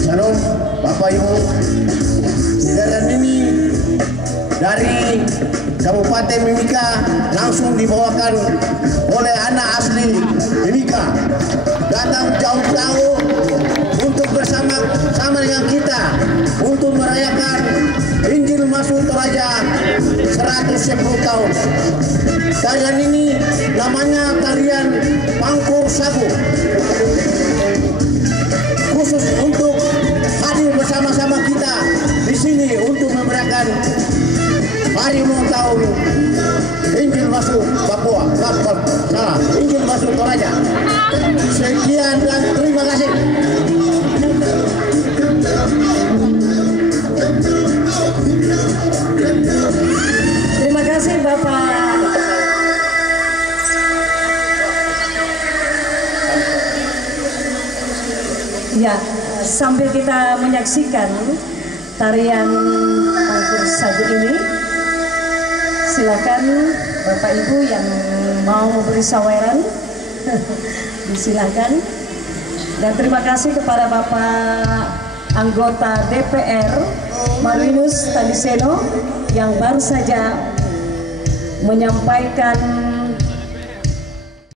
Shalom Bapak Ibu, jalan ini dari Kabupaten Mimika langsung dibawakan oleh anak asli Mimika, datang jauh-jauh untuk bersama dengan kita untuk merayakan Injil Masuk Toraja 110 tahun. Tarian ini namanya tarian Pangkur Sagu, khusus untuk hadir bersama-sama kita di sini untuk memberikan hari ulang tahun Injil Masuk Papua. Salah, Injil Masuk Toraja. Sekian dan terima kasih. Terima kasih Bapak. Ya, sambil kita menyaksikan tarian Pangkur Sagu ini, silakan Bapak Ibu yang mau memberi saweran disilakan. Dan terima kasih kepada Bapak anggota DPR Marlinus Tadiseno yang baru saja menyampaikan